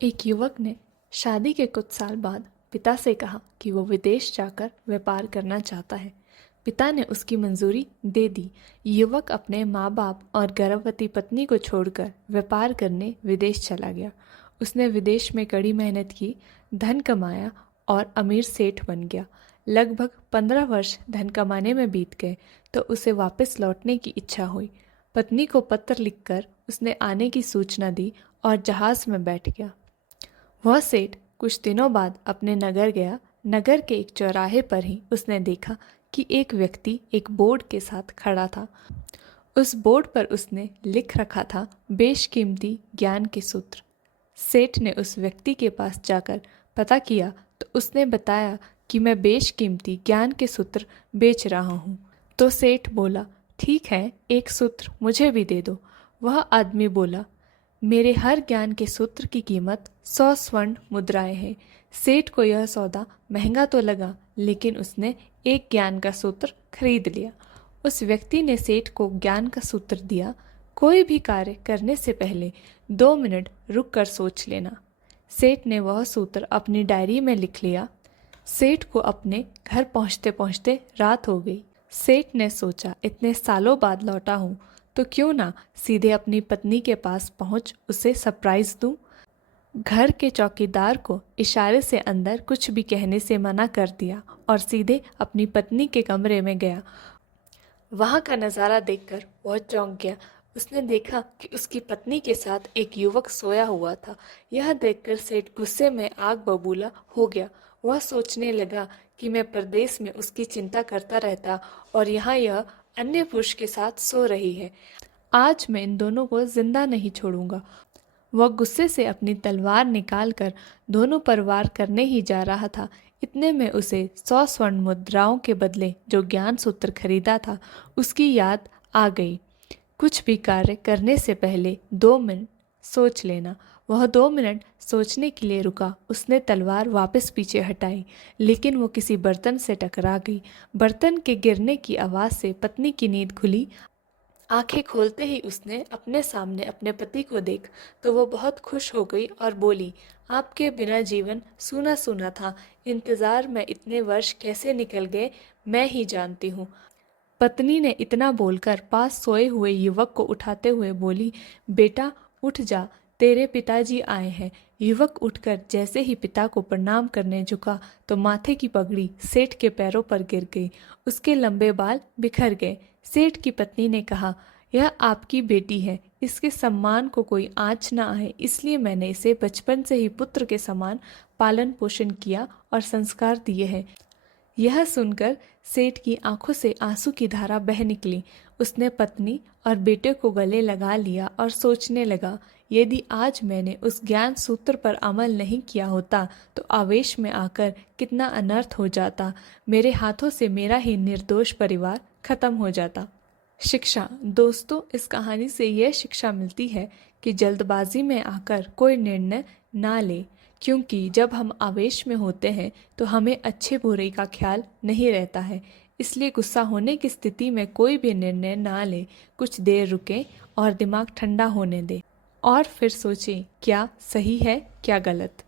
एक युवक ने शादी के कुछ साल बाद पिता से कहा कि वो विदेश जाकर व्यापार करना चाहता है। पिता ने उसकी मंजूरी दे दी। युवक अपने माँ बाप और गर्भवती पत्नी को छोड़कर व्यापार करने विदेश चला गया। उसने विदेश में कड़ी मेहनत की, धन कमाया और अमीर सेठ बन गया। लगभग 15 वर्ष धन कमाने में बीत गए तो उसे वापस लौटने की इच्छा हुई। पत्नी को पत्र लिखकर उसने आने की सूचना दी और जहाज में बैठ गया। वह सेठ कुछ दिनों बाद अपने नगर गया। नगर के एक चौराहे पर ही उसने देखा कि एक व्यक्ति एक बोर्ड के साथ खड़ा था। उस बोर्ड पर उसने लिख रखा था, बेशकीमती ज्ञान के सूत्र। सेठ ने उस व्यक्ति के पास जाकर पता किया तो उसने बताया कि मैं बेशकीमती ज्ञान के सूत्र बेच रहा हूँ। तो सेठ बोला, ठीक है, एक सूत्र मुझे भी दे दो। वह आदमी बोला, मेरे हर ज्ञान के सूत्र की कीमत 100 स्वर्ण मुद्राएं हैं। सेठ को यह सौदा महंगा तो लगा, लेकिन उसने एक ज्ञान का सूत्र खरीद लिया। उस व्यक्ति ने सेठ को ज्ञान का सूत्र दिया, कोई भी कार्य करने से पहले 2 मिनट रुक कर सोच लेना। सेठ ने वह सूत्र अपनी डायरी में लिख लिया। सेठ को अपने घर पहुंचते पहुंचते रात हो गई। सेठ ने सोचा, इतने सालों बाद लौटा हूँ तो क्यों ना सीधे अपनी पत्नी के पास पहुंच उसे सरप्राइज दूं। घर के चौकीदार को इशारे से अंदर कुछ भी कहने से मना कर दिया और सीधे अपनी पत्नी के कमरे में गया। वहां का नज़ारा देखकर बहुत चौंक गया। उसने देखा कि उसकी पत्नी के साथ एक युवक सोया हुआ था। यह देखकर सेठ गुस्से में आग बबूला हो गया। वह सोचने लगा कि मैं परदेश में उसकी चिंता करता रहता और यहाँ यह अन्य पुरुष के साथ सो रही है। आज मैं इन दोनों को जिंदा नहीं छोड़ूंगा। वह गुस्से से अपनी तलवार निकालकर दोनों पर वार करने ही जा रहा था। इतने में उसे 100 स्वर्ण मुद्राओं के बदले जो ज्ञान सूत्र खरीदा था उसकी याद आ गई। कुछ भी कार्य करने से पहले 2 मिनट सोच लेना। वह 2 मिनट सोचने के लिए रुका। उसने तलवार वापस पीछे हटाई, लेकिन वो किसी बर्तन से टकरा गई। बर्तन के गिरने की आवाज़ से पत्नी की नींद खुली। आंखें खोलते ही उसने अपने सामने अपने पति को देख तो वो बहुत खुश हो गई और बोली, आपके बिना जीवन सूना सूना था। इंतज़ार में इतने वर्ष कैसे निकल गए मैं ही जानती हूँ। पत्नी ने इतना बोलकर पास सोए हुए युवक को उठाते हुए बोली, बेटा उठ जा, तेरे पिताजी आए हैं। युवक उठकर जैसे ही पिता को प्रणाम करने झुका तो माथे की पगड़ी सेठ के पैरों पर गिर गई। उसके लंबे बाल बिखर गए। सेठ की पत्नी ने कहा, यह आपकी बेटी है, इसके सम्मान को कोई आँच न आए, इसलिए मैंने इसे बचपन से ही पुत्र के समान पालन पोषण किया और संस्कार दिए हैं। यह सुनकर सेठ की आंखों से आंसू की धारा बह निकली। उसने पत्नी और बेटे को गले लगा लिया और सोचने लगा, यदि आज मैंने उस ज्ञान सूत्र पर अमल नहीं किया होता तो आवेश में आकर कितना अनर्थ हो जाता। मेरे हाथों से मेरा ही निर्दोष परिवार खत्म हो जाता। शिक्षा। दोस्तों, इस कहानी से यह शिक्षा मिलती है कि जल्दबाजी में आकर कोई निर्णय ना ले, क्योंकि जब हम आवेश में होते हैं तो हमें अच्छे बुरे का ख्याल नहीं रहता है। इसलिए गुस्सा होने की स्थिति में कोई भी निर्णय ना ले। कुछ देर रुकें और दिमाग ठंडा होने दें और फिर सोचें क्या सही है क्या गलत।